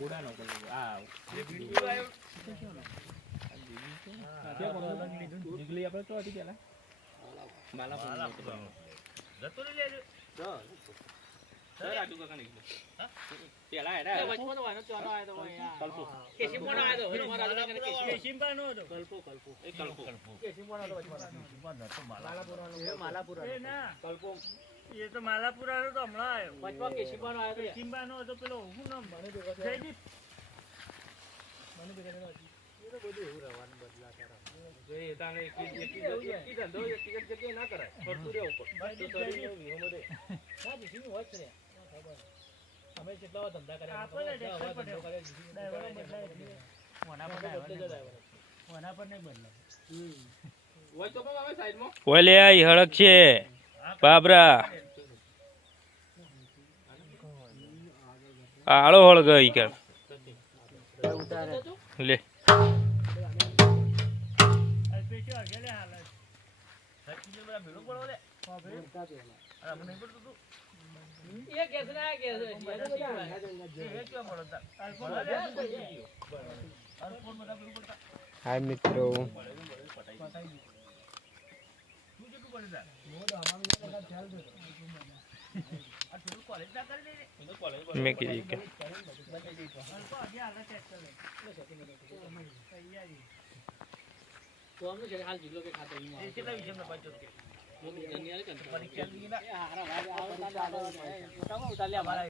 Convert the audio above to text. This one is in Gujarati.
કોડાનો કલર આ જે બીજું આવ્યો જીગલી આપણે તો હતી પેલા માલાપુર જતો લે લેજો તો સર આટુ કાકા નીકળો હા પેલા એડા વચમાં તો વાનો ચાનો આયો તો કલ્પો કેસીમોનો આયો તો મારા કેસીમબાનો હતો કલ્પો એ કલ્પો કેસીમોનો હતો વચમાં તો માલાપુર એ ના કલ્પો એ તો માલાપુરા તો હમણાં આવ્યો વચમાં કેસીમબાનો આયો તો કેસીમબાનો હતો પેલો હું નામ જયદીપ મને બેગા એ તો બધું એવું રહેવાનું બદલા કરા જો એ તાને એક ધંધો એક જગ્યાએ ના કરાય ફરતું રહેવું પડે તો શરીર વિહોમો દે ના જીસીનું હોય છે ખબર અમે કેટલા ધંધા કર્યા આપણે ધંધો કર્યા ડ્રાઈવર બદલાય ઓના પર નહીં બદલાય હોય તો હવે સાઈડમાં ઓલે આ હળક છે બાબરા આળો હળગ ઈ કર લે હાય મિત્રો મેં કીધી કે તો हमने जरा हाल जिलो के खाते हैं ये कितना विषय में बात करके वो दुनिया के परीक्षा ली ना हारा भाई आओ उठा लिया हमारा